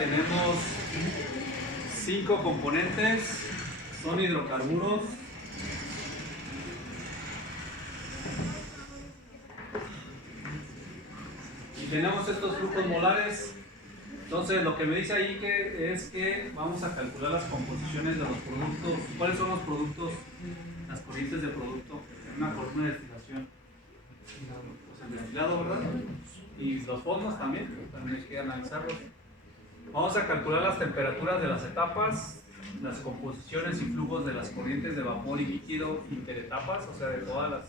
tenemos 5 componentes, son hidrocarburos. Y tenemos estos flujos molares. Entonces lo que me dice ahí es que vamos a calcular las composiciones de los productos. ¿Cuáles son los productos? Las corrientes de producto en una columna de destilación. Pues el destilado, ¿verdad? Y los fondos también hay que analizarlos. Vamos a calcular las temperaturas de las etapas, las composiciones y flujos de las corrientes de vapor y líquido interetapas, o sea, de todos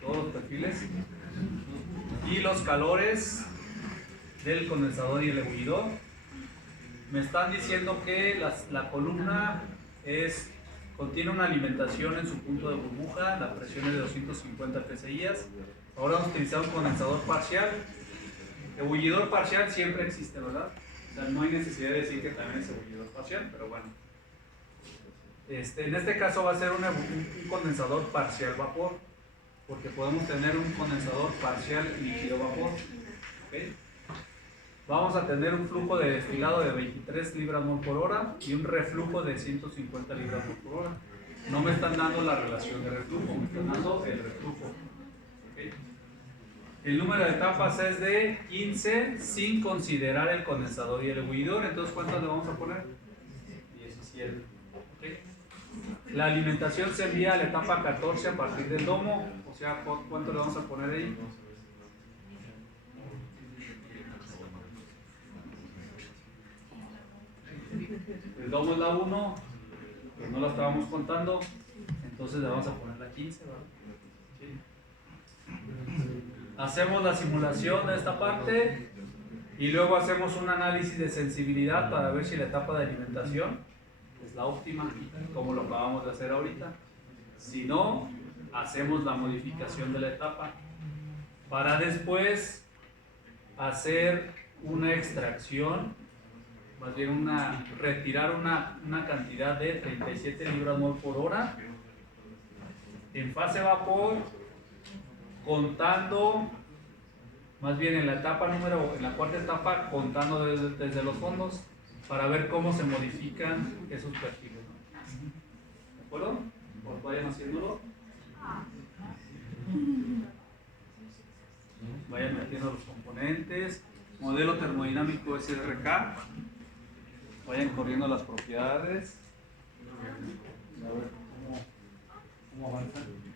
los perfiles, y los calores del condensador y el ebullidor. Me están diciendo que la columna contiene una alimentación en su punto de burbuja, la presión es de 250 psi. Ahora vamos a utilizar un condensador parcial. Ebullidor parcial siempre existe, ¿verdad? O sea, no hay necesidad de decir que también es ebullidor parcial, pero bueno. En este caso va a ser un condensador parcial vapor, porque podemos tener un condensador parcial líquido vapor. ¿Okay? Vamos a tener un flujo de destilado de 23 libras mol por hora y un reflujo de 150 libras mol por hora. No me están dando la relación de reflujo, me están dando el reflujo. ¿Okay? El número de etapas es de 15 sin considerar el condensador y el ebullidor. Entonces, ¿cuántas le vamos a poner? 17. ¿Okay? La alimentación se envía a la etapa 14 a partir del domo. O sea, ¿cuánto le vamos a poner ahí? El domo es la 1, pero no la estábamos contando. Entonces le vamos a poner la 15, ¿verdad? ¿Sí? Hacemos la simulación de esta parte y luego hacemos un análisis de sensibilidad para ver si la etapa de alimentación es la óptima, como lo acabamos de hacer ahorita. Si no, hacemos la modificación de la etapa para después hacer una extracción, más bien retirar una cantidad de 37 libras mol por hora en fase vapor, contando, más bien en la cuarta etapa, contando desde los fondos para ver cómo se modifican esos perfiles, ¿no? ¿De acuerdo? Pues vayan haciéndolo. Vayan metiendo los componentes. Modelo termodinámico SRK. Vayan corriendo las propiedades. A ver cómo avanzan.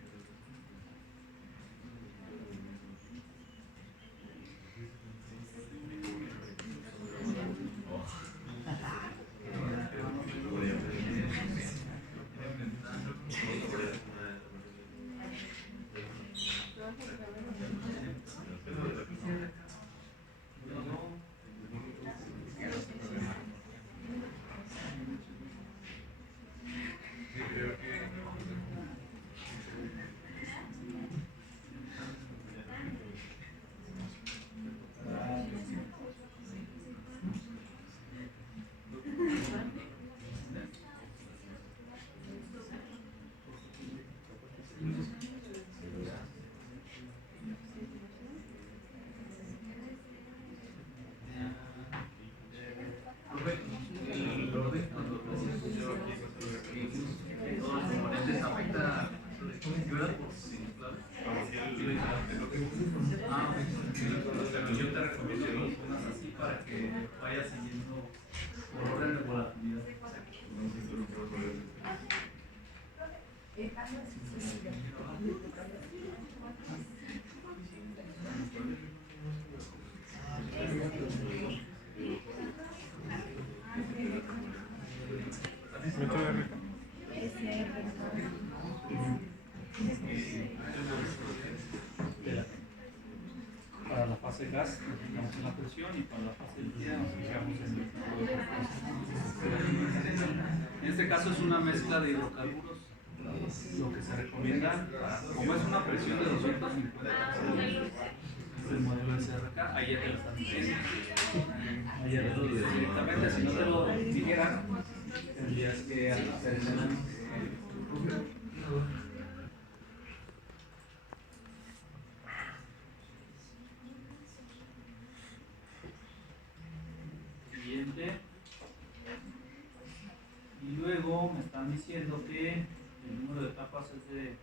Yo te recomiendo que lo pongas así para que vayas siguiendo por orden de volatilidad. Para la fase gas nos fijamos en la presión y para la fase líquida nos fijamos en el tipo de presión. En este caso es una mezcla de hidrocarburos. Lo que se recomienda, como es una presión de 250, es el modelo SRK, ahí ya te lo están diciendo. Ahí ya te lo dicen directamente, si no te lo dijeran, tendrías que hacer el análisis. Bien. 20. Y luego me están diciendo que el número de etapas es de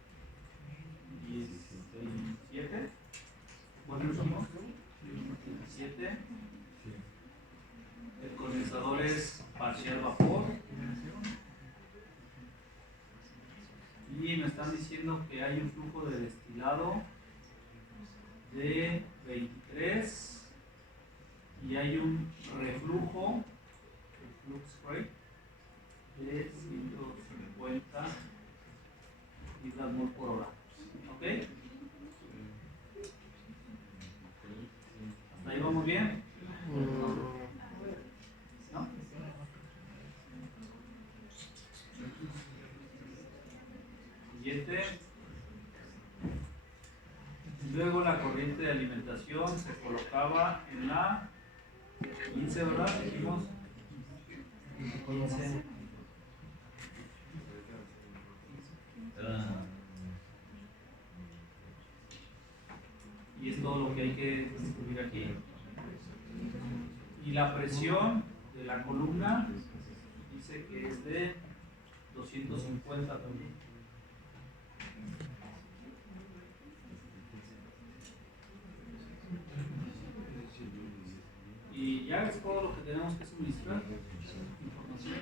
17. ¿Cuántos somos? 17. El condensador es parcial vapor. Y me están diciendo que hay un flujo de destilado de 23 y hay un reflujo, el flux rate, de 150 libras mol por hora. ¿Ok? ¿Hasta ahí vamos bien? ¿No? Siguiente. Luego la corriente de alimentación se colocaba en la 15, ¿verdad? Dijimos 15. Y es todo lo que hay que escribir aquí. Y la presión de la columna dice que es de 250 también. Y ya es todo lo que tenemos que suministrar. Información.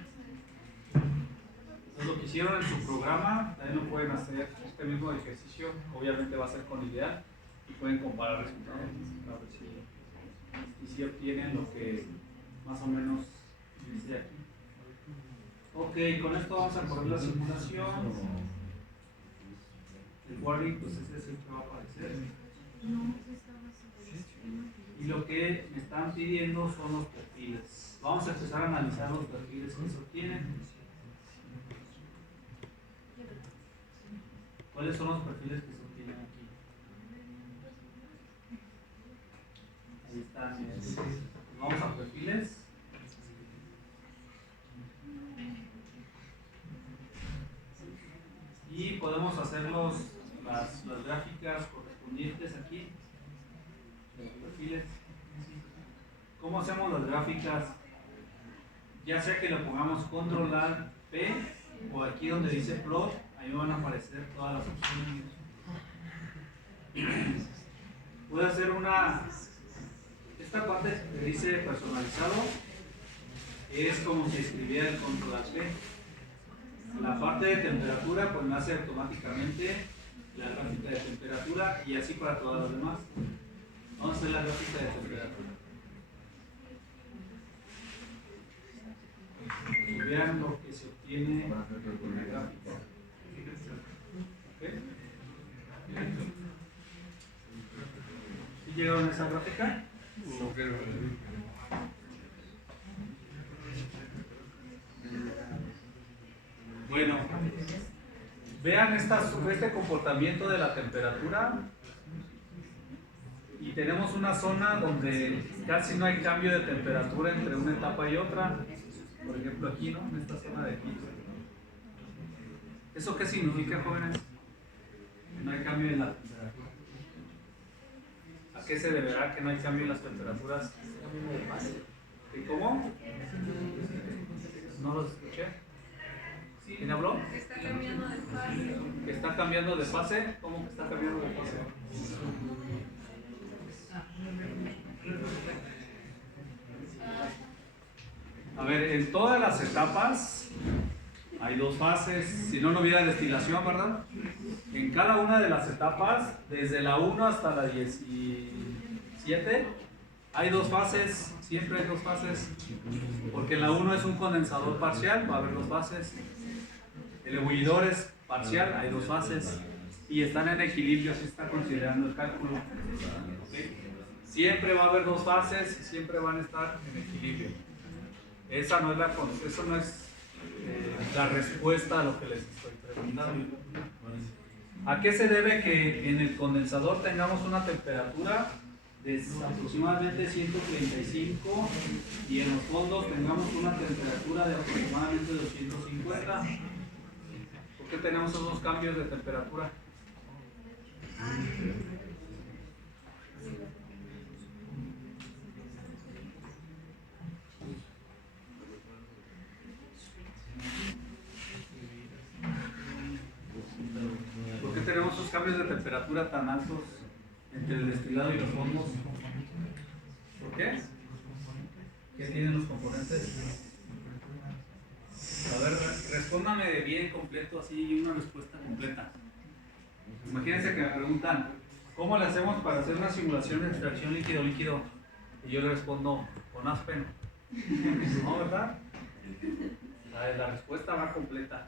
Entonces, lo que hicieron en su programa, también lo pueden hacer este mismo ejercicio. Obviamente va a ser con ideal y pueden comparar resultados. A ver si obtienen lo que más o menos dice aquí. Ok, con esto vamos a poner la simulación. El wording, pues ese es el que va a aparecer. Y lo que me están pidiendo son los perfiles. Vamos a empezar a analizar los perfiles que se obtienen. ¿Cuáles son los perfiles que se obtienen aquí? Ahí están. Vamos a perfiles. Y podemos hacer las gráficas correspondientes aquí. Los perfiles. ¿Cómo hacemos las gráficas? Ya sea que le pongamos control alt P o aquí donde dice plot, ahí van a aparecer todas las opciones. Voy a hacer esta parte que dice personalizado es como si escribiera el control alt P. La parte de temperatura pues me hace automáticamente la gráfica de temperatura y así para todas las demás. Vamos a hacer la gráfica de temperatura. Vean lo que se obtiene en la gráfica. ¿Okay? ¿Sí llegaron a esa gráfica? No creo. Bueno, vean este comportamiento de la temperatura y tenemos una zona donde casi no hay cambio de temperatura entre una etapa y otra. Por ejemplo aquí, ¿no? En esta zona de aquí. ¿Eso qué significa, jóvenes? Que no hay cambio en la temperatura. ¿A qué se deberá que no hay cambio en las temperaturas? ¿Y cómo? No los escuché. ¿Quién habló? Que está cambiando de fase. ¿Que está cambiando de fase? ¿Cómo que está cambiando de fase? A ver, en todas las etapas hay dos fases, si no, no hubiera destilación, ¿verdad? En cada una de las etapas, desde la 1 hasta la 17, hay dos fases, siempre hay dos fases, porque en la 1 es un condensador parcial, va a haber dos fases. El ebullidor es parcial, hay dos fases, y están en equilibrio, así está considerando el cálculo. ¿Okay? Siempre va a haber dos fases y siempre van a estar en equilibrio. Eso no es la respuesta a lo que les estoy preguntando. ¿A qué se debe que en el condensador tengamos una temperatura de aproximadamente 135 y en los fondos tengamos una temperatura de aproximadamente 250? ¿Por qué tenemos esos dos cambios de temperatura? cambios de temperatura tan altos entre el destilado y los fondos? ¿Por qué? ¿Qué tienen los componentes? A ver, respóndame bien completo, así una respuesta completa. Imagínense que me preguntan, ¿cómo le hacemos para hacer una simulación de extracción líquido-líquido? Y yo le respondo, con Aspen. ¿No, verdad? La respuesta va completa.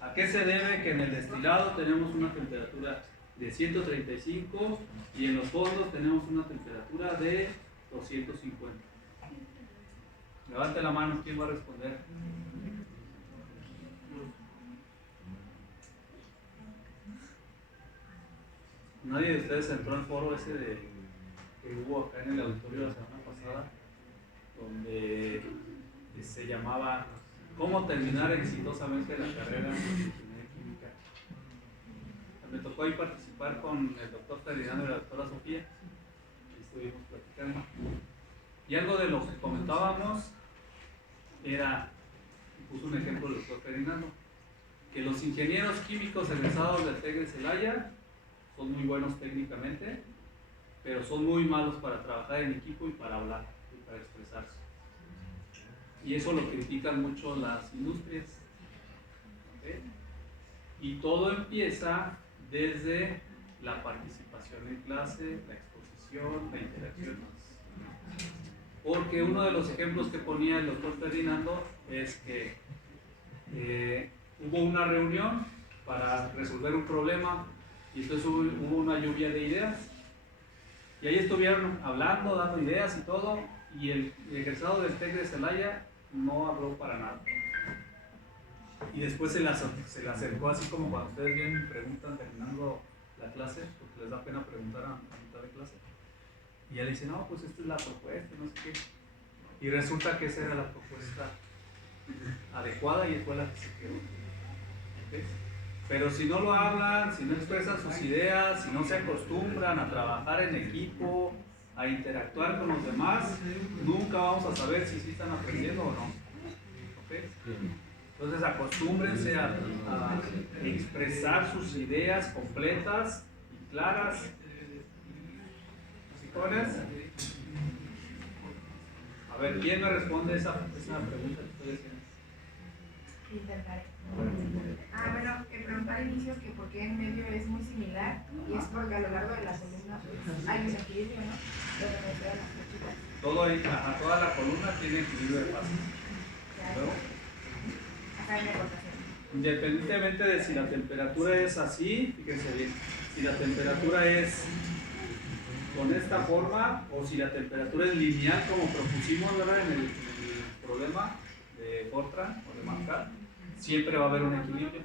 ¿A qué se debe que en el destilado tenemos una temperatura de 135 y en los fondos tenemos una temperatura de 250? Levante la mano, ¿quién va a responder? Nadie de ustedes entró al foro ese que hubo acá en el auditorio la semana pasada, donde se llamaba ¿Cómo terminar exitosamente la carrera en ingeniería química? Me tocó ahí participar con el doctor Ferdinando y la doctora Sofía, y estuvimos platicando. Y algo de lo que comentábamos era, puso un ejemplo el doctor Ferdinando, que los ingenieros químicos egresados del TEC de Celaya son muy buenos técnicamente, pero son muy malos para trabajar en equipo y para hablar y para expresarse. Y eso lo critican mucho las industrias. ¿Okay? Y todo empieza desde la participación en clase, la exposición, la interacción. Porque uno de los ejemplos que ponía el doctor Ferdinando es que hubo una reunión para resolver un problema y entonces hubo una lluvia de ideas. Y ahí estuvieron hablando, dando ideas y todo, y el egresado del TEC de Celaya no habló para nada. Y después se le acercó así como cuando ustedes vienen y preguntan terminando la clase, porque les da pena preguntar a mitad de clase. Y él dice, no, pues esta es la propuesta, no sé qué. Y resulta que esa era la propuesta adecuada y fue la que se quedó. ¿Okay? Pero si no lo hablan, si no expresan sus ideas, si no se acostumbran a trabajar en equipo, a interactuar con los demás, nunca vamos a saber si sí están aprendiendo o no. ¿Okay? Entonces acostúmbrense a expresar sus ideas completas y claras. ¿Jóvenes? A ver, ¿quién me responde esa pregunta que estoy haciendo? Intentaré. Bueno, preguntar al inicio que por qué en medio es muy similar y es porque a lo largo de la columna hay un equilibrio, ¿no? Donde me quedan las flechitas. Toda la columna tiene equilibrio de fases. ¿Luego? Acá hay una cortación. Independientemente de si la temperatura es así, fíjense bien, si la temperatura es con esta forma o si la temperatura es lineal como propusimos, ¿verdad? En el problema de Fortran o de Mancal, siempre va a haber un equilibrio.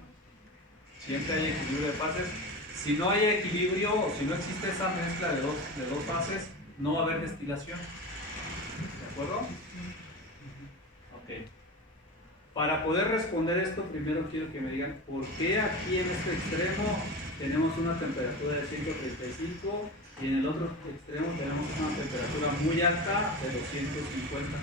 Siempre hay equilibrio de fases. Si no hay equilibrio o si no existe esa mezcla de dos fases, no va a haber destilación. ¿De acuerdo? Ok. Para poder responder esto, primero quiero que me digan por qué aquí en este extremo tenemos una temperatura de 135 y en el otro extremo tenemos una temperatura muy alta de 250.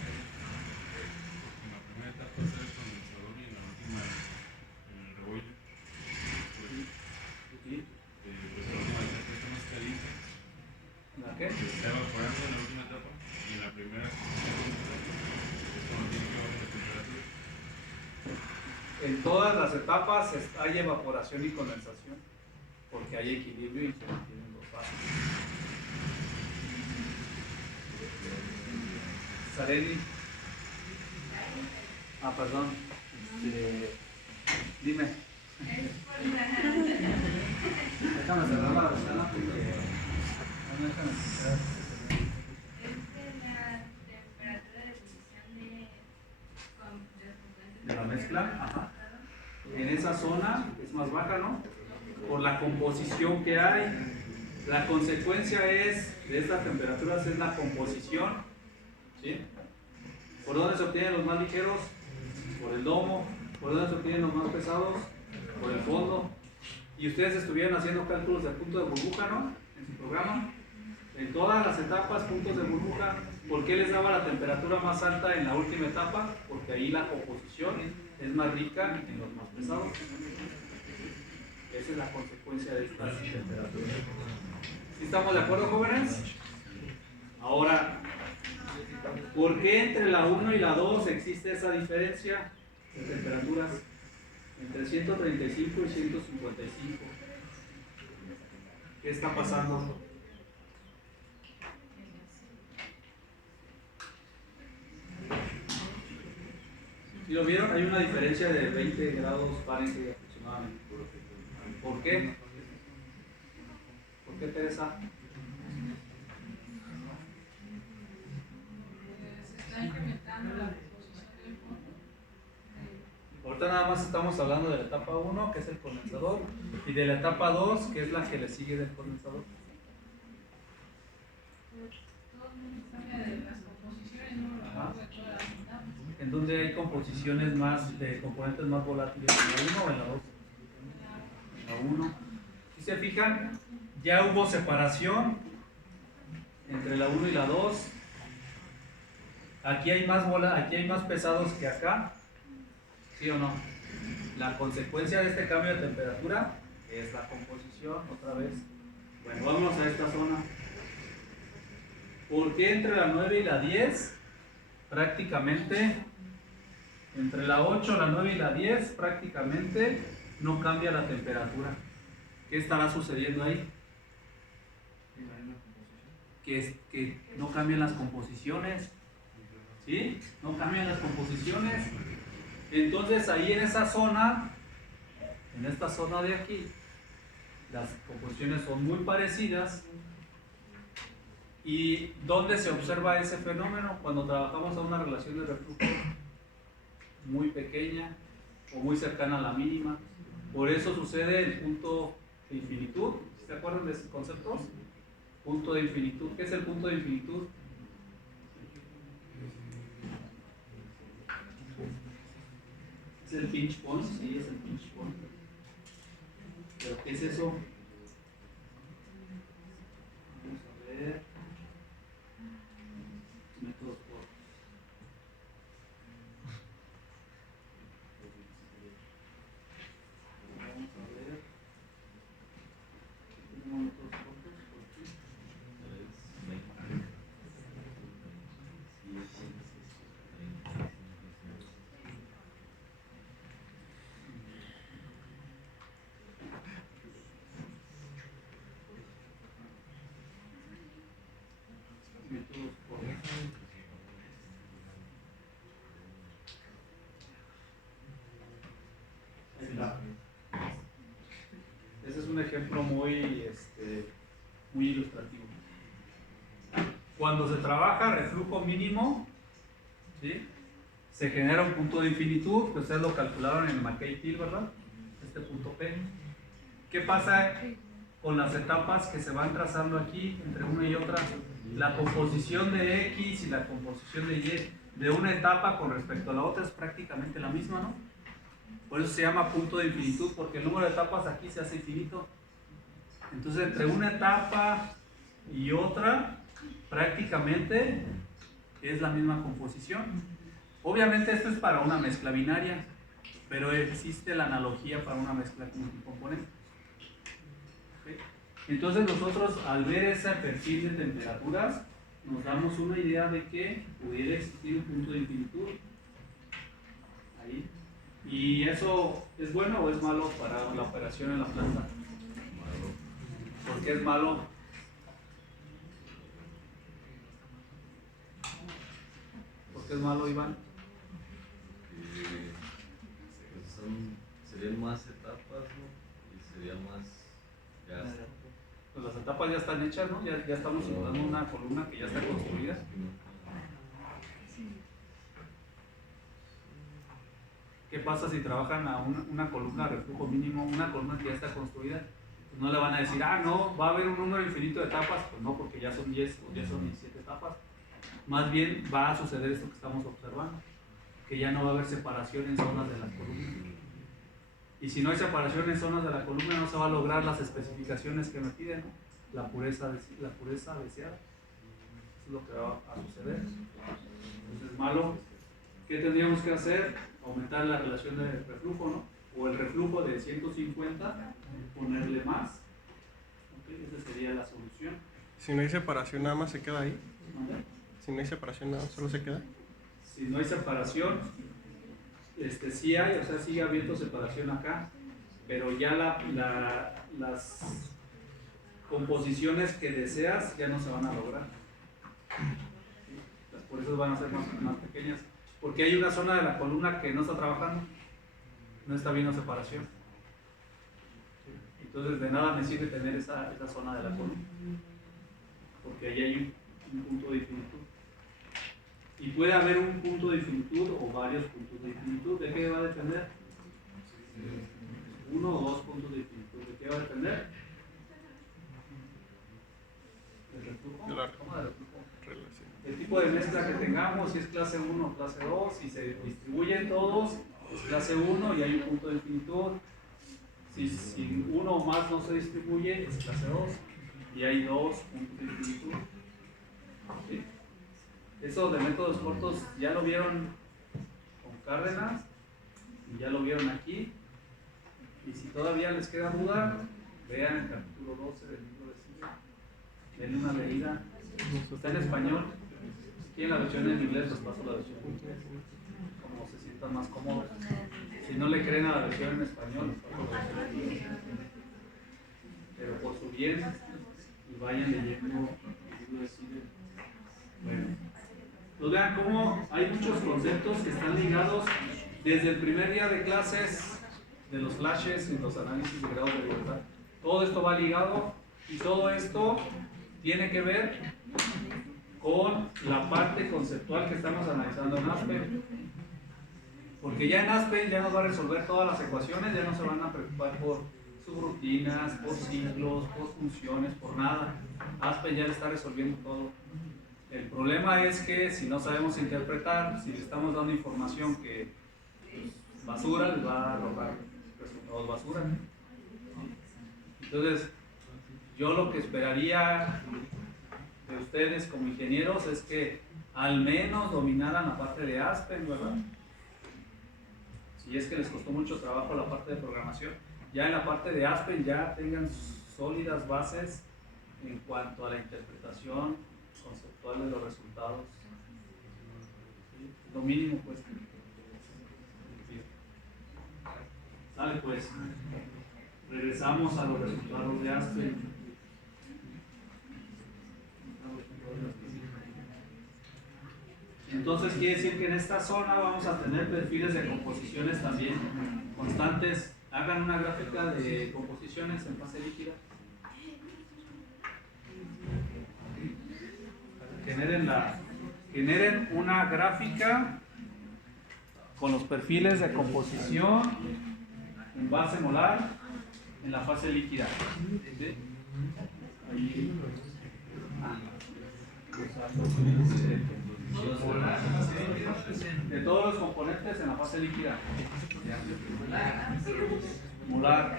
¿La qué? Está evaporando en la última etapa y en la primera es cuando tiene que bajar la temperatura. En todas las etapas hay evaporación y condensación porque hay equilibrio y se mantienen dos fases. Sareli. Perdón. Dime. Déjame cerrar la ventana porque no me dejan escuchar. De la mezcla, ajá. En esa zona es más baja, ¿no? Por la composición que hay. La consecuencia de estas temperaturas es la composición. ¿Sí? ¿Por dónde se obtienen los más ligeros? Por el domo. ¿Por dónde se obtienen los más pesados? Por el fondo. Y ustedes estuvieron haciendo cálculos de punto de burbuja, ¿no? En su programa. En todas las etapas, puntos de burbuja. ¿Por qué les daba la temperatura más alta en la última etapa? Porque ahí la composición es más rica en los más pesados. Esa es la consecuencia de estas temperaturas. ¿Sí estamos de acuerdo, jóvenes? Ahora, ¿por qué entre la 1 y la 2 existe esa diferencia de temperaturas? Entre 135 y 155. ¿Qué está pasando? ¿Sí lo vieron? Hay una diferencia de 20 grados Fahrenheit aproximadamente. ¿Por qué? ¿Por qué, Teresa? Se está incrementando la composición del fondo. Ahorita nada más estamos hablando de la etapa 1, que es el condensador, y de la etapa 2, que es la que le sigue del condensador. Todo cambia de las composiciones, ¿no? A lo largo de todas las etapas. En donde hay composiciones más de componentes más volátiles, en la 1 o en la 2. En la 1. Si se fijan, ya hubo separación entre la 1 y la 2. Aquí hay más aquí hay más pesados que acá. ¿Sí o no? La consecuencia de este cambio de temperatura es la composición, otra vez. Bueno, vamos a esta zona. ¿Por qué entre la 9 y la 10? Prácticamente, entre la 8, la 9 y la 10, prácticamente no cambia la temperatura. ¿Qué estará sucediendo ahí? Que no cambian las composiciones. ¿Sí? No cambian las composiciones. Entonces ahí en esa zona, en esta zona de aquí, las composiciones son muy parecidas. ¿Y dónde se observa ese fenómeno? Cuando trabajamos a una relación de reflujo muy pequeña o muy cercana a la mínima. Por eso sucede el punto de infinitud. ¿Se acuerdan de esos conceptos? Punto de infinitud. ¿Qué es el punto de infinitud? ¿Es el pinch point? Sí, es el pinch point. ¿Pero qué es eso? Vamos a ver. Métodos cortos. Vamos a ver. Tenemos métodos cortos por aquí. Métodos cortos. Ahí está. Ese es un ejemplo muy ilustrativo. Cuando se trabaja reflujo mínimo, ¿sí? Se genera un punto de infinitud, que ustedes lo calcularon en el McKay-Thiele, ¿verdad? Este punto P. ¿Qué pasa con las etapas que se van trazando aquí entre una y otra? La composición de X y la composición de Y de una etapa con respecto a la otra es prácticamente la misma, ¿no? Por eso se llama punto de infinitud, porque el número de etapas aquí se hace infinito. Entonces, entre una etapa y otra, prácticamente es la misma composición. Obviamente esto es para una mezcla binaria, pero existe la analogía para una mezcla multicomponente. ¿Okay? Entonces nosotros al ver ese perfil de temperaturas, nos damos una idea de que pudiera existir un punto de infinitud ahí. ¿Y eso es bueno o es malo para la operación en la planta? ¿Por qué es malo? ¿Por qué es malo, Iván? Pues serían más etapas, ¿no? Y sería más gas. Pues las etapas ya están hechas, ¿no? Ya estamos simulando una columna que ya está construida. ¿Qué pasa si trabajan a una columna de reflujo mínimo, una columna que ya está construida? Pues no le van a decir, ah, no, va a haber un número infinito de etapas. Pues no, porque ya son 10 o ya son 17 etapas. Más bien va a suceder esto que estamos observando, que ya no va a haber separación en zonas de las columnas. Y si no hay separación en zonas de la columna, no se va a lograr las especificaciones que me piden, ¿no? La pureza deseada. Eso es lo que va a suceder. Entonces, malo. ¿Qué tendríamos que hacer? Aumentar la relación de reflujo, ¿no? o el reflujo de 150, ponerle más. ¿Okay? Esa sería la solución. Si no hay separación, nada más se queda ahí. ¿Vale? Si no hay separación, nada, solo se queda. Si no hay separación, sí hay, o sea, sigue habiendo separación acá, pero ya las composiciones que deseas ya no se van a lograr. Por eso van a ser más pequeñas, porque hay una zona de la columna que no está trabajando, no está viendo separación. Entonces de nada me sirve tener esa zona de la columna, porque ahí hay un punto de infinitud. Y puede haber un punto de infinitud o varios puntos de infinitud. ¿De qué va a depender? Uno o dos puntos de infinitud. ¿De qué va a depender? ¿Del reflujo? ¿Cómo de reflujo? El tipo de mezcla que tengamos, si es clase 1 o clase 2, si se distribuyen todos, es clase 1 y hay un punto de infinitud. Si uno o más no se distribuye, es clase 2 y hay dos puntos de infinitud. ¿Sí? Eso de métodos cortos ya lo vieron con Cárdenas y ya lo vieron aquí. Y si todavía les queda duda, vean el capítulo 12 del libro de Silvia. Denle una leída. Está en español. Si quieren la versión en inglés, les paso la versión en inglés. Como se sientan más cómodos. Si no le creen a la versión en español, les paso la versión en inglés. Pero por su bien, y vayan leyendo el libro de Silvia. Bueno. Pues vean cómo hay muchos conceptos que están ligados desde el primer día de clases, de los flashes y los análisis de grados de libertad. Todo esto va ligado y todo esto tiene que ver con la parte conceptual que estamos analizando en Aspen. Porque ya en Aspen ya nos va a resolver todas las ecuaciones, ya no se van a preocupar por subrutinas, por ciclos, por funciones, por nada. Aspen ya le está resolviendo todo. El problema es que si no sabemos interpretar, si le estamos dando información que pues, basura, les va a arrojar resultados basura. Entonces, yo lo que esperaría de ustedes como ingenieros es que al menos dominaran la parte de Aspen, ¿verdad? Si es que les costó mucho trabajo la parte de programación, ya en la parte de Aspen ya tengan sólidas bases en cuanto a la interpretación conceptual de los resultados. ¿Sí? Lo mínimo pues. Sale pues. Regresamos a los resultados de Aspen. Entonces quiere decir que en esta zona vamos a tener perfiles de composiciones también constantes. Hagan una gráfica de composiciones en fase líquida. Generen una gráfica con los perfiles de composición en base molar en la fase líquida. ¿Sí? Ahí. De todos los componentes en la fase líquida. Molar.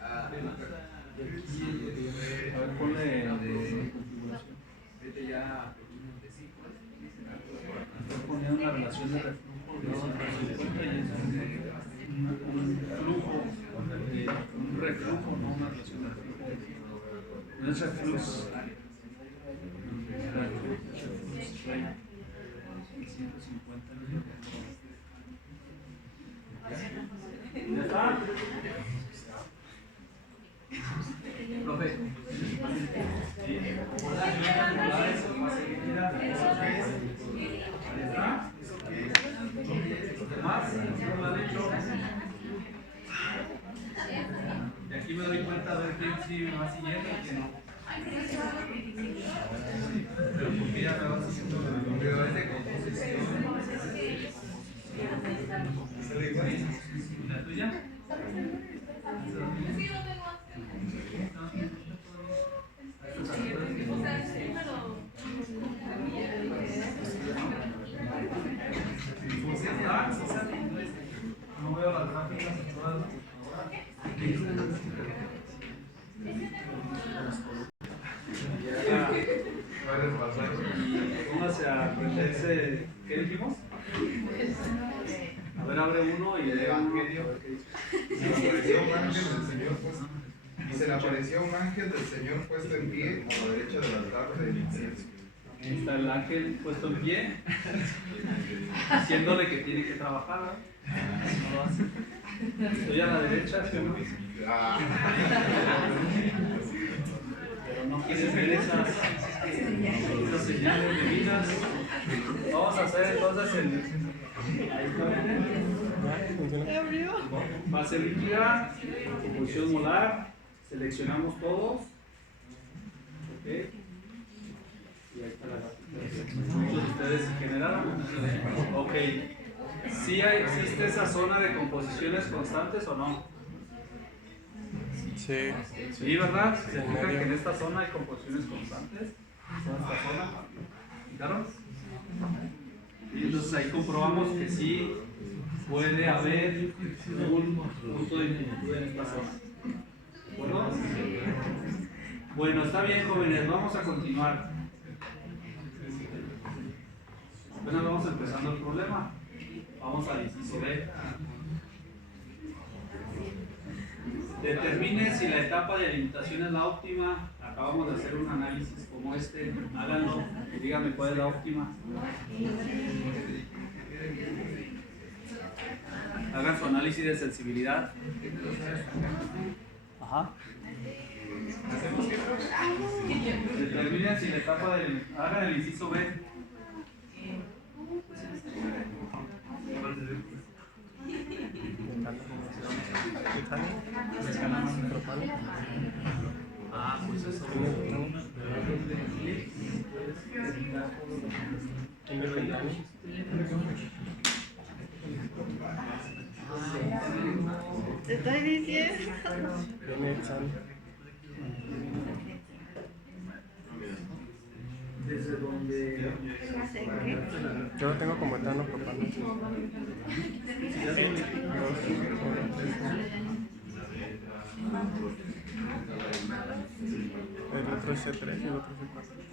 A ver, ponle de configuración. Estoy poniendo una relación de reflujo de 50 y es un flujo, un reflujo, no una relación de reflujo. No es reflujo. ¿Ya está? Profe. ¿Más? ¿No lo han hecho? Y aquí me doy cuenta de quién sí me va siguiendo y quién no. Pero porque ya me va siguiendo de composición. ¿La tuya? No veo las gráficas en todas las computadoras. Póngase a aprenderse. ¿Qué dijimos? ver, abre uno y lee Evangelio. uno. A ver qué dice. Se le apareció un ángel del Señor puesto, y se le apareció un ángel del Señor puesto en pie a la derecha del altar del incienso. Ahí está el ángel puesto en pie, diciéndole que tiene que trabajar, ¿verdad? No lo hace. Estoy a la derecha, ¿sí o no? Ah, Pero no quiere ver esas señales divinas. Vamos a hacer entonces ahí está. Fase líquida, composición molar, seleccionamos todos. Ok. Y ahí está la gráfica. Muchos de ustedes generaron. Ok. ¿Sí existe esa zona de composiciones constantes o no? Sí. Sí, ¿verdad? ¿Se fijan que en esta zona hay composiciones constantes? ¿Toda esta zona? ¿Fijaron? Y entonces ahí comprobamos que sí puede haber un punto de infinitud en esta zona. ¿De acuerdo? Bueno, está bien, jóvenes, vamos a continuar. Apenas vamos empezando el problema. Vamos al inciso B. Determine si la etapa de alimentación es la óptima. Acabamos de hacer un análisis como este. Háganlo y díganme cuál es la óptima. Hagan su análisis de sensibilidad. Ajá. Determinen si la etapa de... Hagan el inciso B. Ah, pues eso. Te estoy diciendo. Desde donde... Yo lo tengo como etano propano. El otro es C3 y el otro es C4.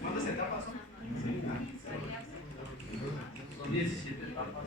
¿Cuántas etapas son? Son 17 etapas.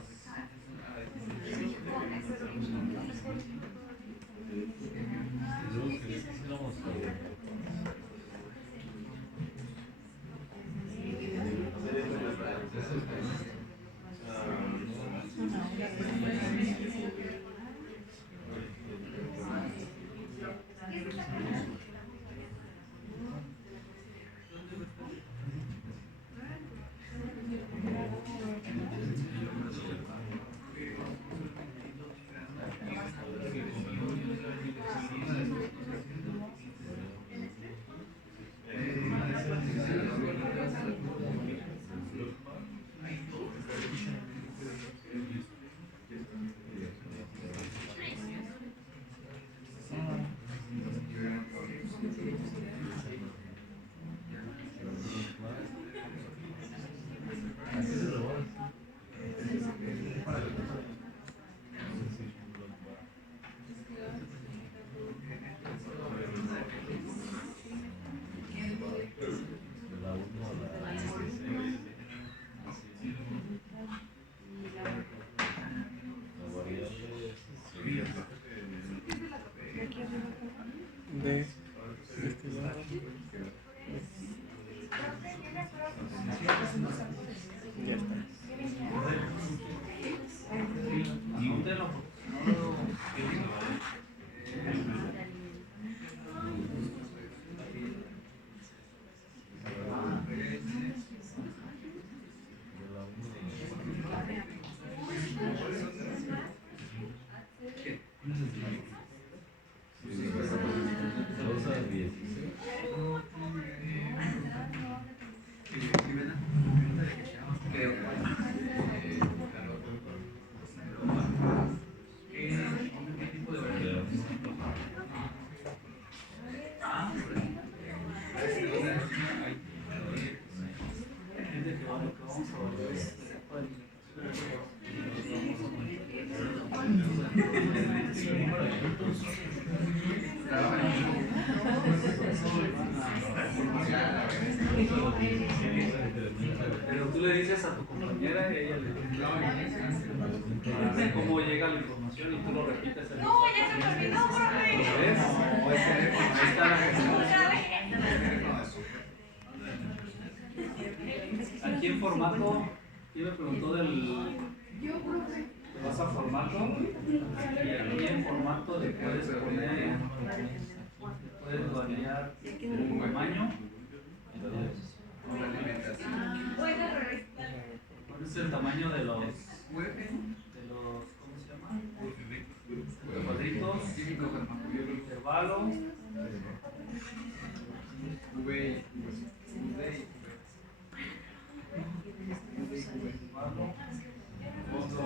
De este lado. Ya está. Apúntelo. Pero tú le dices a tu compañera y ella le dice para ver cómo llega la información y tú lo repites. No, ya se me olvidó, profe. ¿Lo ves? Ahí está la comunicación. Aquí en formato, ¿quién me preguntó del... ¿Te vas a formato? Y aquí en formato le puedes poner, puedes variar el tamaño. ¿Cuál es el tamaño de los ¿cómo se llama? De los cuadritos, intervalo, eso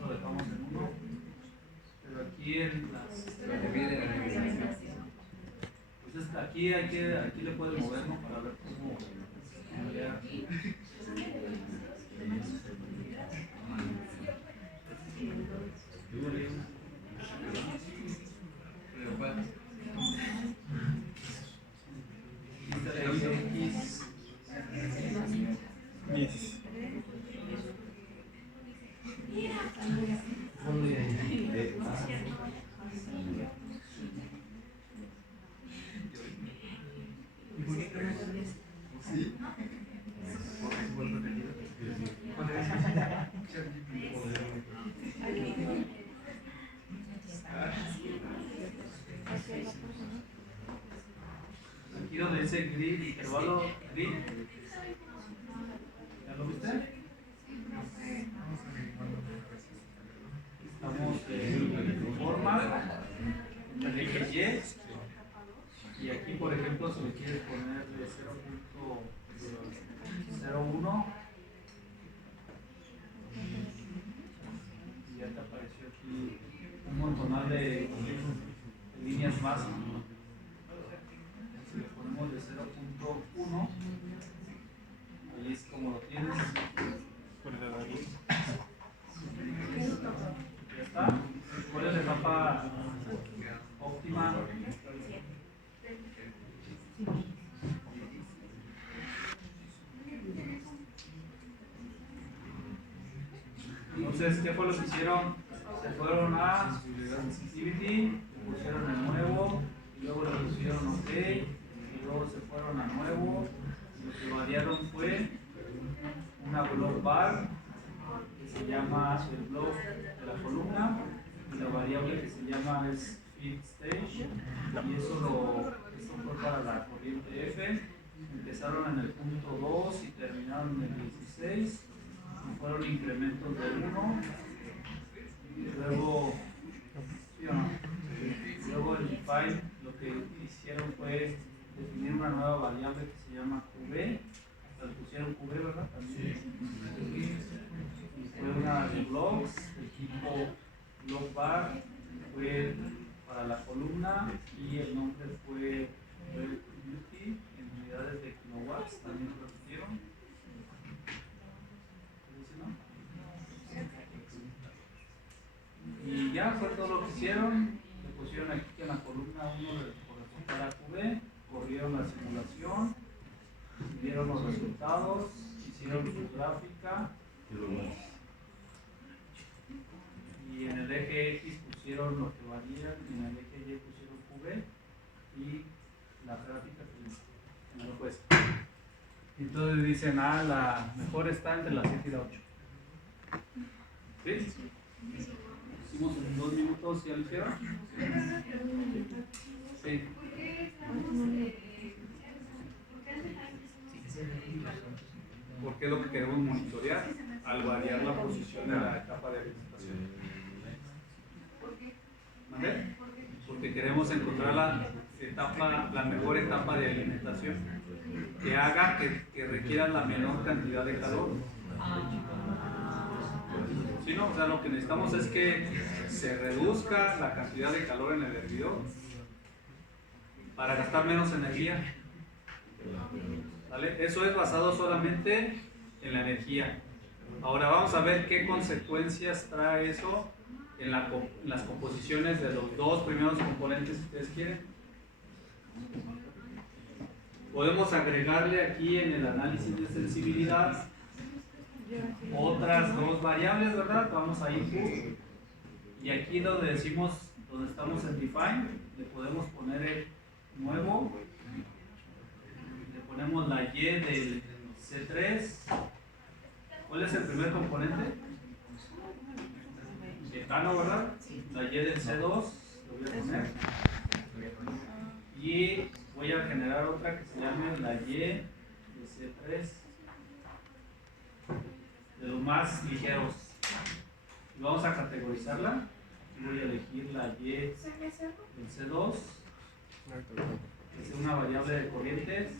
lo dejamos en 1, pero aquí en las pues aquí le puedes mover, ¿no? Para ver cómo cambiar. X 10. Aquí donde dice grid, intervalo grid. ¿Ya lo viste? Estamos en forma, en el eje Y. Y aquí, por ejemplo, si le quieres poner de 0.01, y ya te apareció aquí un montonal de líneas más. Si le ponemos de 0.1, ahí es como lo tienes. Ya está. ¿Cuál es la etapa óptima? Entonces, ¿qué fue lo que hicieron? Se fueron a sensitivity, pusieron el nuevo, y luego le pusieron OK, y luego se fueron a nuevo, y lo que variaron fue una block bar, que se llama el block de la columna, y la variable que se llama es feed stage, y eso fue para la corriente F. Empezaron en el punto 2 y terminaron en el 16, y fueron incrementos de 1, y luego, ¿sí o no? Luego el define lo que hicieron fue definir una nueva variable que se llama QB, hasta le pusieron QB, ¿verdad? También. Y fue una de blocks, el tipo block bar, fue para la columna, y el nombre fue Beauty en unidades de kilowatts, también lo repitieron. Y ya fue todo lo que hicieron. Le pusieron aquí que en la columna 1 le corresponde a QB, corrieron la simulación, vieron los resultados, hicieron su gráfica, y en el eje X pusieron lo que varían, y en el eje Y pusieron QB, y la gráfica pues. Entonces dicen, la mejor está entre la 7 y la 8. ¿Sí? Hicimos en 2 minutos, ¿ya lo hicieron? Sí. Porque es lo que queremos monitorear al variar la posición de la capa de alimentación. ¿Vale? Porque queremos encontrar la mejor etapa de alimentación que haga que requiera la menor cantidad de calor. ¿Sí, no? O sea, lo que necesitamos es que se reduzca la cantidad de calor en el hervidor para gastar menos energía. ¿Vale? Eso es basado solamente en la energía. Ahora vamos a ver qué consecuencias trae eso en las composiciones de los 2 primeros componentes que ustedes quieren. Podemos agregarle aquí en el análisis de sensibilidad otras dos variables, ¿verdad? Vamos a input y aquí donde decimos, donde estamos en define, le podemos poner el nuevo, le ponemos la y del C3. ¿Cuál es el primer componente? Decano, ¿verdad? La y del C2, lo voy a poner. Y voy a generar otra que se llame la y de C3, de los más ligeros. Y vamos a categorizarla. Voy a elegir la y del C2, que sea una variable de corrientes,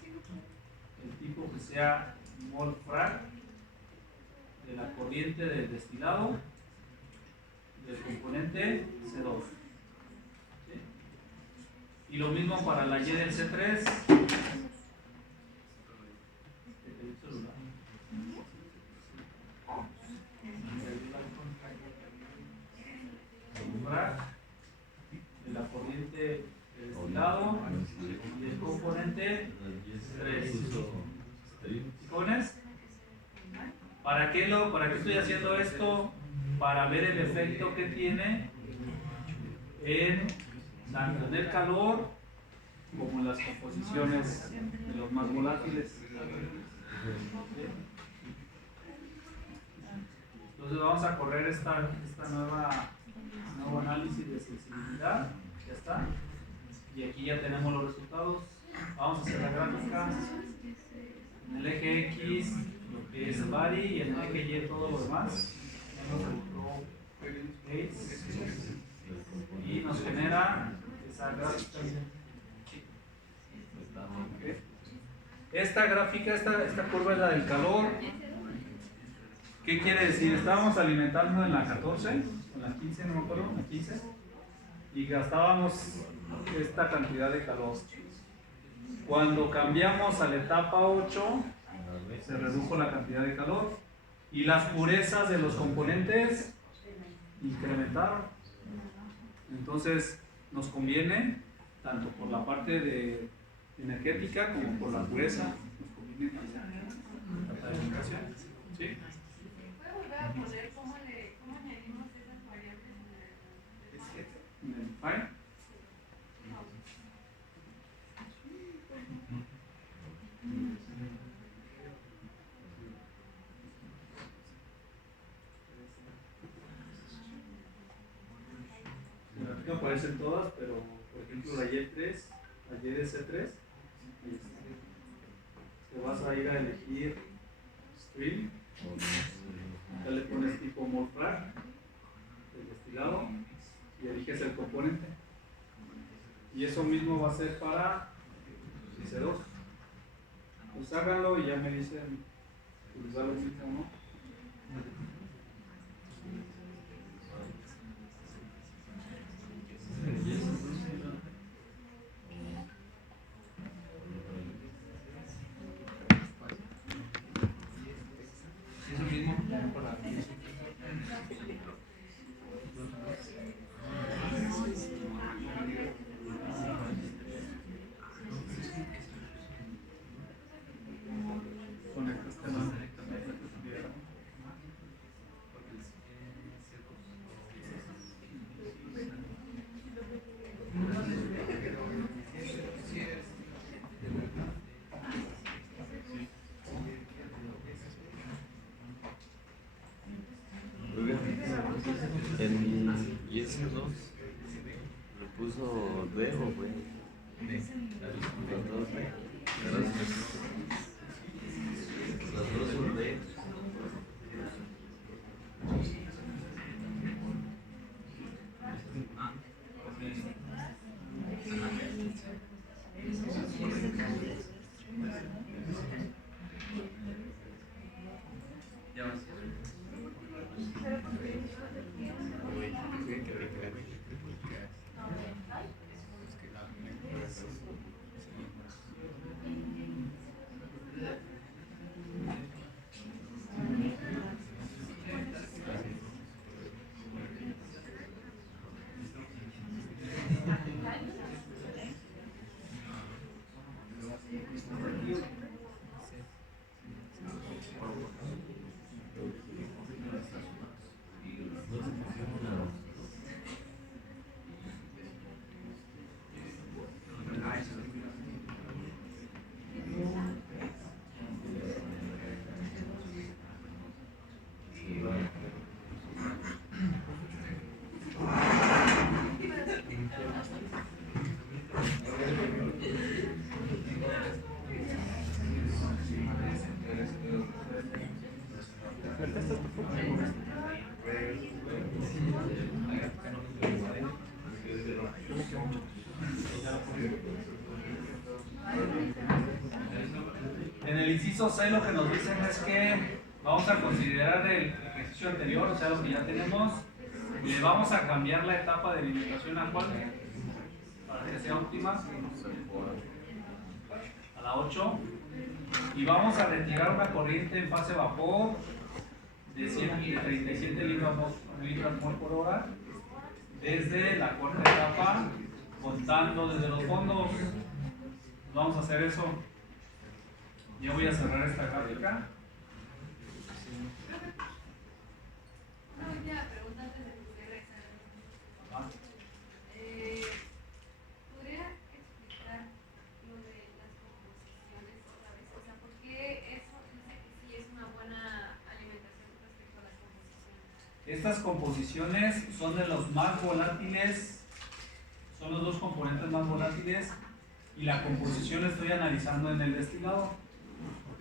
el tipo que sea mol frac de la corriente del destilado del componente C2. ¿Sí? Y lo mismo para la y del C3. De la corriente del destilado y el componente 3. ¿Jóvenes? ¿Para qué estoy haciendo esto? Para ver el efecto que tiene tanto en el calor como en las composiciones de los más volátiles. Entonces vamos a correr esta nuevo análisis de sensibilidad. Ya está. Y aquí ya tenemos los resultados. Vamos a hacer la gráfica. En el eje X lo que es body y en el eje Y todo lo demás. Y nos genera esa gráfica. Esta gráfica, esta curva es la del calor. ¿Qué quiere decir? Estábamos alimentando en la 14, en la 15, no me acuerdo, en la 15, y gastábamos esta cantidad de calor. Cuando cambiamos a la etapa 8, se redujo la cantidad de calor y las purezas de los componentes incrementaron. Entonces, nos conviene, tanto por la parte de energética como por la pureza, nos conviene cambiar la tarificación. ¿Sí? ¿Puede volver a poner cómo añadimos esas variables En el define. Aquí aparecen todas, pero por ejemplo la Y3, la Y de C3, te vas a ir a elegir stream, ya le pones tipo mol frac del destilado y eliges el componente. Y eso mismo va a ser para C2. Pues háganlo y ya me dicen si les da lo mismo o no. Eso mismo para ¿Y ese 2? ¿Lo puso D o fue? D. Los dos D. Las dos son D. inciso C lo que nos dicen es que vamos a considerar el ejercicio anterior, o sea, lo que ya tenemos, y le vamos a cambiar la etapa de alimentación a cuál, para que sea óptima, a la 8, y vamos a retirar una corriente en fase vapor de 37 libras por hora desde la cuarta etapa, contando desde los fondos. Vamos a hacer eso. Ya voy a cerrar esta gráfica. Una última pregunta antes de que cierre. ¿Podría explicar lo de las composiciones otra vez? O sea, ¿por qué eso dice que sí es una buena alimentación respecto a las composiciones? Estas composiciones son de los más volátiles, son los dos componentes más volátiles, y la composición la estoy analizando en el destilado. ¿Ok?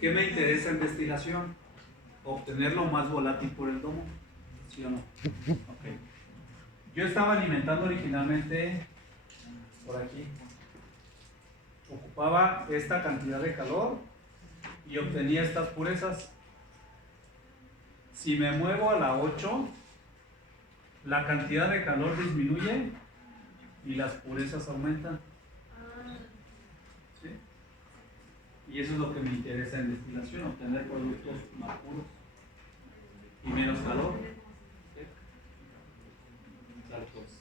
¿Qué me interesa en destilación? Obtener lo más volátil por el domo, ¿sí o no? Okay. Yo estaba alimentando originalmente por aquí. Ocupaba esta cantidad de calor y obtenía estas purezas. Si me muevo a la 8, la cantidad de calor disminuye y las purezas aumentan. ¿Sí? Y eso es lo que me interesa en destilación, obtener productos más puros y menos calor. ¿Sí? Dale, pues.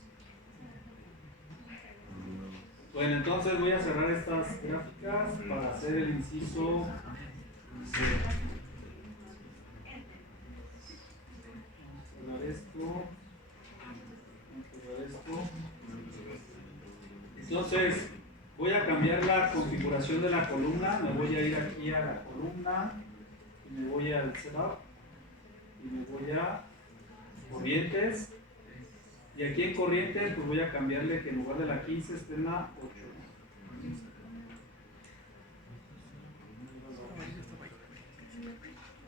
Bueno, entonces voy a cerrar estas gráficas para hacer el inciso C. Vamos a cerrar esto. Entonces, voy a cambiar la configuración de la columna. Me voy a ir aquí a la columna y me voy al setup y me voy a corrientes. Y aquí en corrientes, pues voy a cambiarle que en lugar de la 15 esté en la 8.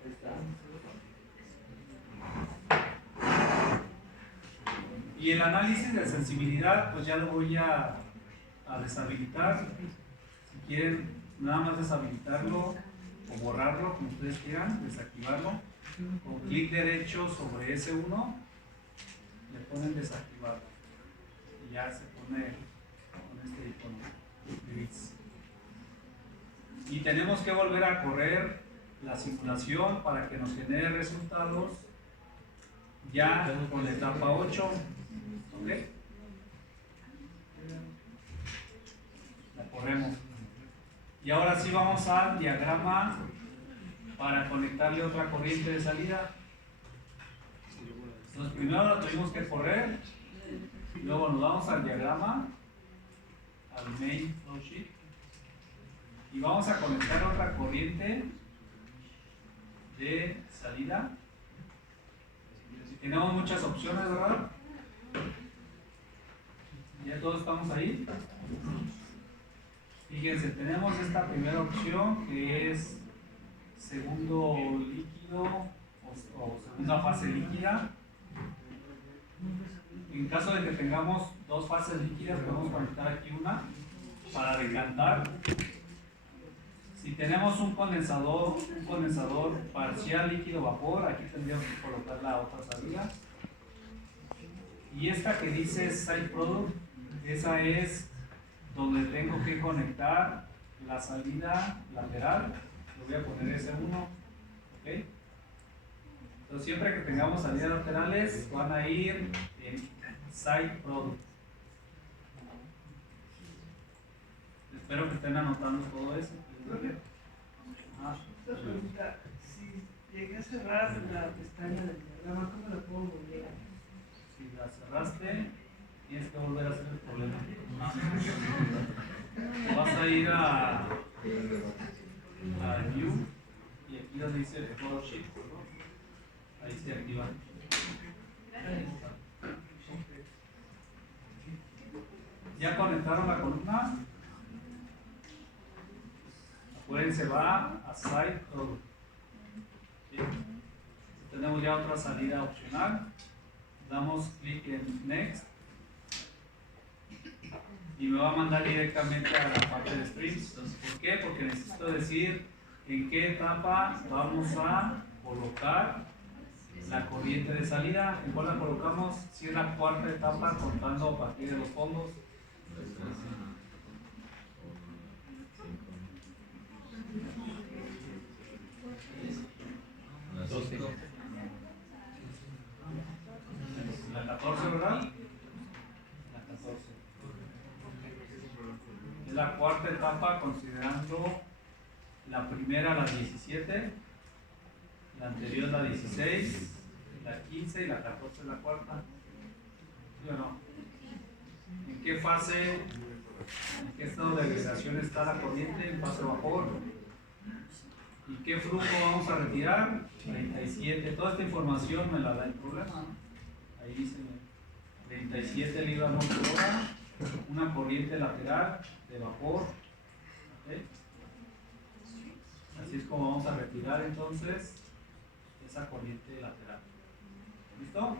Ahí está. Y el análisis de sensibilidad, pues ya lo voy a deshabilitar. Si quieren nada más deshabilitarlo o borrarlo, como ustedes quieran, desactivarlo, con clic derecho sobre S1 le ponen desactivar y ya se pone con este icono gris. Y tenemos que volver a correr la simulación para que nos genere resultados ya con la etapa 8. ¿Ok? La corremos. Y ahora sí vamos al diagrama para conectarle otra corriente de salida. Entonces primero la tuvimos que correr, luego nos vamos al diagrama, al main flow sheet, y vamos a conectar otra corriente de salida. Tenemos muchas opciones, ¿verdad? Ya todos estamos ahí. Fíjense, tenemos esta primera opción que es segundo líquido o segunda fase líquida. En caso de que tengamos dos fases líquidas, podemos conectar aquí una para decantar. Si tenemos un condensador parcial líquido vapor, aquí tendríamos que colocar la otra salida. Y esta que dice Side Product, esa es donde tengo que conectar la salida lateral. Le voy a poner S1. ¿Ok? Entonces siempre que tengamos salidas laterales van a ir en Side Product. Espero que estén anotando todo eso. Otra pregunta, si llegué a cerrar la pestaña del diagrama, ¿cómo la puedo volver a? Si la cerraste, tienes que volver a hacer el problema. Vas a ir a View y aquí donde dice Flow Sheet, ahí se activa. ¿Ya conectaron la columna? Acuérdense, va a Side Product. ¿Sí? Tenemos ya otra salida opcional. Damos clic en Next. y me va a mandar directamente a la parte de streams. ¿Por qué? Porque necesito decir en qué etapa vamos a colocar la corriente de salida. ¿En cuál la colocamos? Si es la cuarta etapa, contando a partir de los fondos. La 14, ¿verdad? La 14. Es la cuarta etapa considerando la primera la 17, la anterior la 16, la 15 y la 14 la cuarta. ¿Sí o no? ¿En qué fase, en qué estado de agregación está la corriente? En fase vapor. ¿Y qué flujo vamos a retirar? 37. Toda esta información me la da el problema. Ahí dice 37 libras por hora, una corriente lateral de vapor. ¿Okay? Así es como vamos a retirar entonces esa corriente lateral. ¿Listo?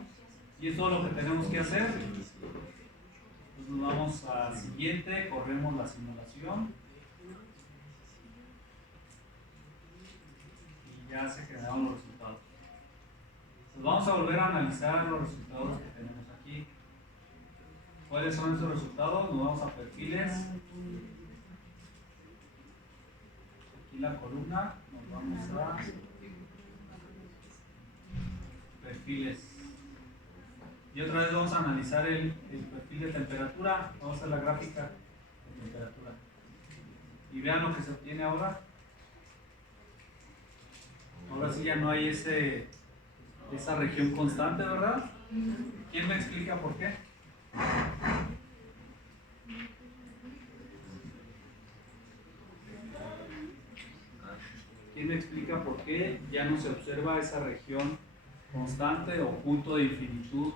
Y es todo lo que tenemos que hacer. Entonces nos vamos al siguiente, corremos la simulación. Y ya se generaron los resultados. Pues vamos a volver a analizar los resultados que tenemos aquí. ¿Cuáles son esos resultados? Nos vamos a perfiles. Aquí la columna, nos vamos a perfiles. Y otra vez vamos a analizar el perfil de temperatura. Vamos a hacer la gráfica de temperatura. Y vean lo que se obtiene ahora. Ahora sí ya no hay esa región constante, ¿verdad? ¿Quién me explica por qué? ¿Quién me explica por qué ya no se observa esa región constante o punto de infinitud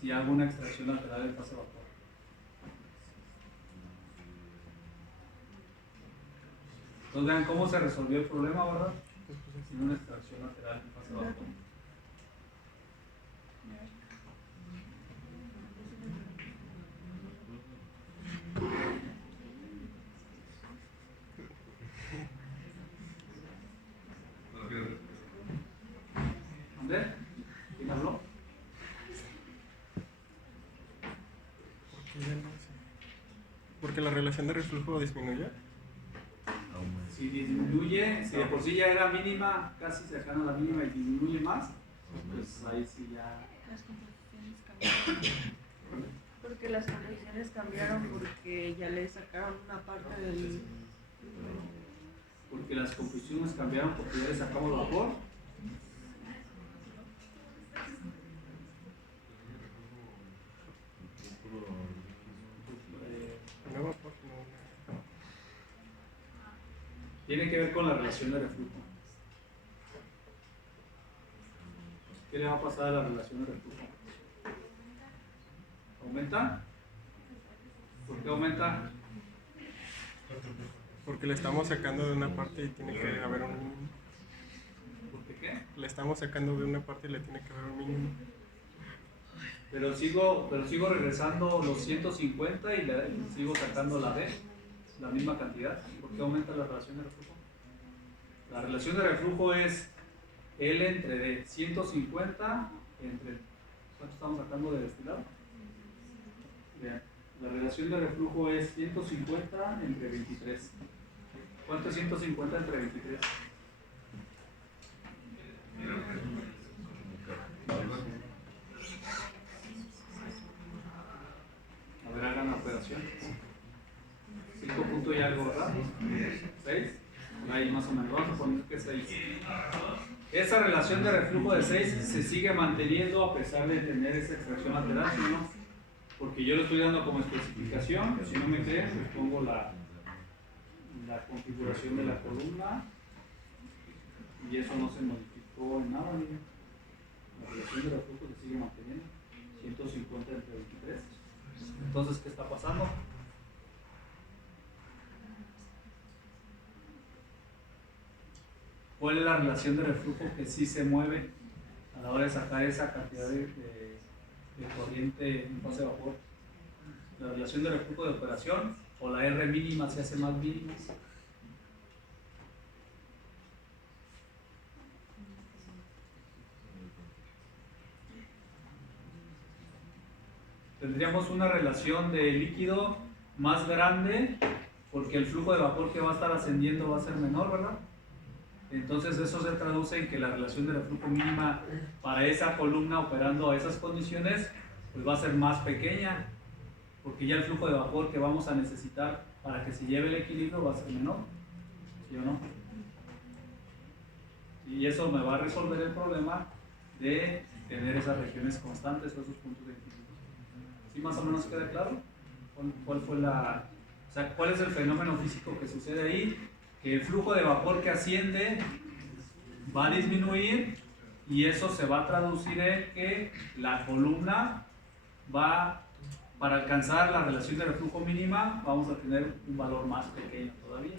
si hago una extracción lateral del fase vapor? Entonces vean cómo se resolvió el problema, ¿verdad? Sin una extracción lateral del fase vapor. ¿Dónde? ¿Quién habló? Porque la relación de reflujo disminuye. Si disminuye, si de por sí ya era mínima, casi cercana a la mínima y disminuye más, pues ahí sí ya. Las composiciones cambiaron. Porque las composiciones cambiaron porque ya le sacaron una parte del. Porque las composiciones cambiaron porque ya le sacamos vapor. No vapor, no. Tiene que ver con la relación de reflujo. ¿Qué le va a pasar a la relación de reflujo? ¿Aumenta? ¿Por qué aumenta? Porque le estamos sacando de una parte y tiene que haber un mínimo. ¿Por qué? Le estamos sacando de una parte y le tiene que haber un mínimo. Pero sigo regresando los 150 y sigo sacando la D, la misma cantidad. ¿Por qué aumenta la relación de reflujo? La relación de reflujo es L entre D, 150 entre... ¿Cuánto estamos sacando de destilado? Vean, la relación de reflujo es 150 entre 23. ¿Cuánto es 150 entre 23? A ver, hagan la operación. 5 puntos y algo, ¿verdad? 6. Ahí más o menos. Vamos a poner que 6. Esa relación de reflujo de 6 se sigue manteniendo a pesar de tener esa extracción lateral, ¿sí, no? Porque yo lo estoy dando como especificación. Si no me creen, pues pongo la configuración de la columna y eso no se modificó en nada, miren. La relación de reflujo se sigue manteniendo. 150 entre 23. Entonces, ¿qué está pasando? ¿Cuál es la relación de reflujo que sí se mueve a la hora de sacar esa cantidad de de corriente en fase de vapor. La relación de reflujo de operación o la R mínima se hace más mínima. Tendríamos una relación de líquido más grande porque el flujo de vapor que va a estar ascendiendo va a ser menor, ¿verdad? Entonces eso se traduce en que la relación de reflujo mínima para esa columna operando a esas condiciones pues va a ser más pequeña, porque ya el flujo de vapor que vamos a necesitar para que se lleve el equilibrio va a ser menor, ¿sí o no? Y eso me va a resolver el problema de tener esas regiones constantes o esos puntos de equilibrio. ¿Sí más o menos queda claro? ¿Cuál fue cuál es el fenómeno físico que sucede ahí? Que el flujo de vapor que asciende va a disminuir y eso se va a traducir en que la columna va, para alcanzar la relación de reflujo mínima, vamos a tener un valor más pequeño todavía,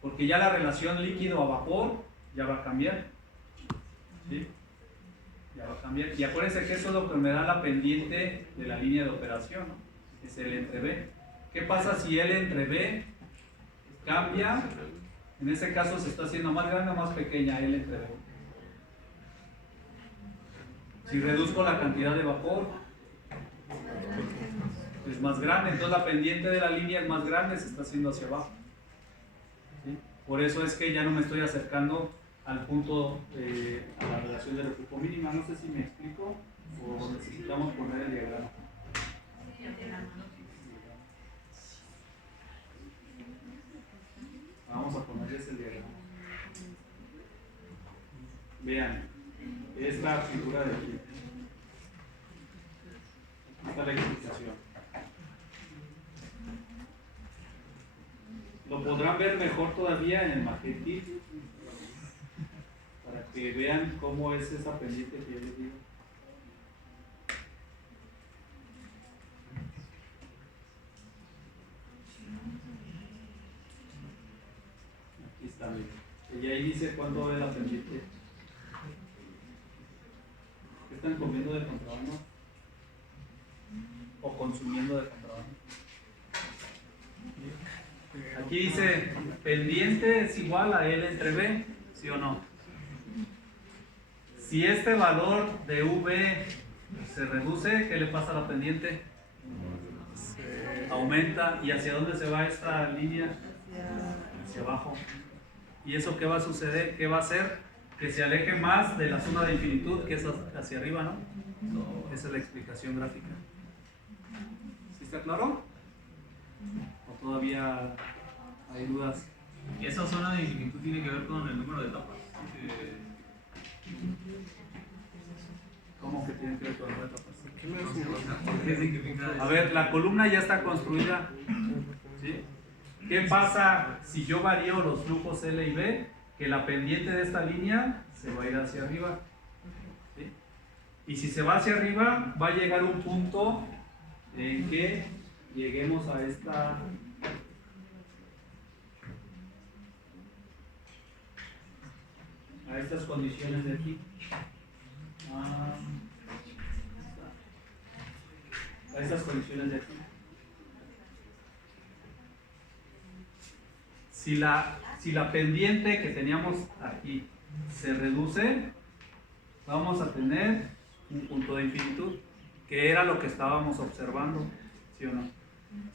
porque ya la relación líquido a vapor ya va a cambiar, ¿sí? Ya va a cambiar. Y acuérdense que eso es lo que me da la pendiente de la línea de operación, ¿no? Es L entre B. ¿Qué pasa si L entre B cambia? En ese caso se está haciendo más grande o más pequeña L entre B. Si reduzco la cantidad de vapor, es más grande, entonces la pendiente de la línea es más grande, se está haciendo hacia abajo, ¿sí? Por eso es que ya no me estoy acercando al punto, a la relación de reflujo mínima. No sé si me explico o necesitamos poner el diagrama. Vamos a ponerles el diagrama. Vean, esta figura de aquí. Esta es la explicación. Lo podrán ver mejor todavía en el maquetis, para que vean cómo es esa pendiente que yo les digo. Aquí está, y ahí dice cuándo es la pendiente. ¿Qué están comiendo de contrabando? ¿O consumiendo de contrabando? Aquí dice pendiente es igual a L entre B, ¿sí o no? Si este valor de V se reduce, ¿qué le pasa a la pendiente? Aumenta. ¿Y hacia dónde se va esta línea? Hacia abajo. ¿Y eso qué va a suceder? ¿Qué va a hacer? Que se aleje más de la zona de infinitud, que es hacia arriba, ¿no? Esa es la explicación gráfica. ¿Sí está claro? ¿O todavía hay dudas? ¿Y esa zona de infinitud tiene que ver con el número de etapas? ¿Cómo que tiene que ver con el número de etapas? ¿Por qué significa? A ver, la columna ya está construida, ¿sí? ¿Qué pasa si yo varío los flujos L y B? Que la pendiente de esta línea se va a ir hacia arriba, ¿sí? Y si se va hacia arriba, va a llegar un punto en que lleguemos a estas condiciones de aquí. A estas condiciones de aquí. Si la pendiente que teníamos aquí se reduce, vamos a tener un punto de infinitud, que era lo que estábamos observando, ¿sí o no?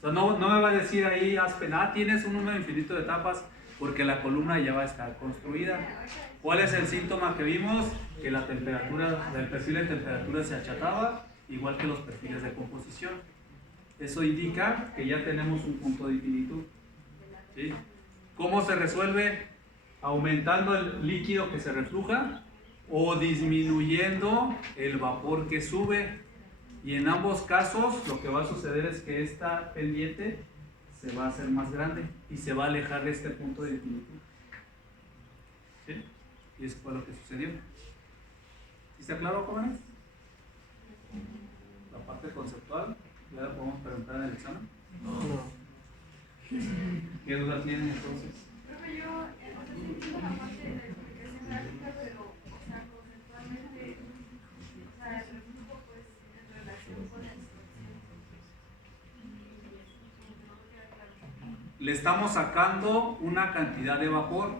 O sea, no me va a decir ahí Aspen, tienes un número infinito de etapas, porque la columna ya va a estar construida. ¿Cuál es el síntoma que vimos? Que la temperatura, el perfil de temperatura se achataba, igual que los perfiles de composición. Eso indica que ya tenemos un punto de infinitud, ¿sí? ¿Cómo se resuelve? Aumentando el líquido que se refluja o disminuyendo el vapor que sube. Y en ambos casos lo que va a suceder es que esta pendiente se va a hacer más grande y se va a alejar de este punto de infinitud, ¿sí? Y eso fue lo que sucedió. ¿Sí está claro, jóvenes? La parte conceptual, ¿ya la podemos preguntar en el examen? No. ¿Qué dudas tienen entonces? Profe, yo sí entiendo la parte de la explicación gráfica, pero, o sea, conceptualmente, o sea, el reflujo, pues, en relación le estamos sacando una cantidad de vapor.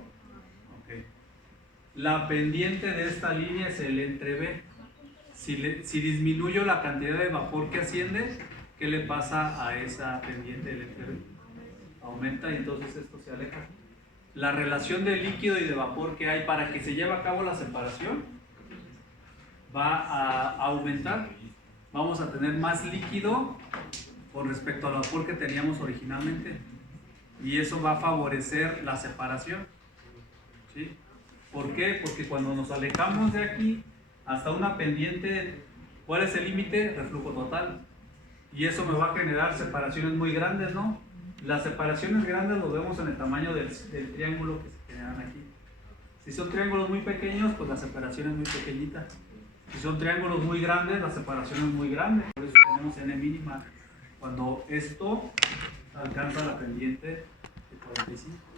Okay. La pendiente de esta línea es el entre B. Si disminuyo la cantidad de vapor que asciende, ¿qué le pasa a esa pendiente del entre B? Aumenta y entonces esto se aleja. La relación de líquido y de vapor que hay para que se lleve a cabo la separación va a aumentar. Vamos a tener más líquido con respecto al vapor que teníamos originalmente. Y eso va a favorecer la separación. ¿Sí? ¿Por qué? Porque cuando nos alejamos de aquí hasta una pendiente, ¿cuál es el límite? Reflujo total. Y eso me va a generar separaciones muy grandes, ¿no? Las separaciones grandes lo vemos en el tamaño del triángulo que se generan aquí. Si son triángulos muy pequeños, pues la separación es muy pequeñita. Si son triángulos muy grandes, la separación es muy grande. Por eso tenemos n mínima cuando esto alcanza la pendiente de 45.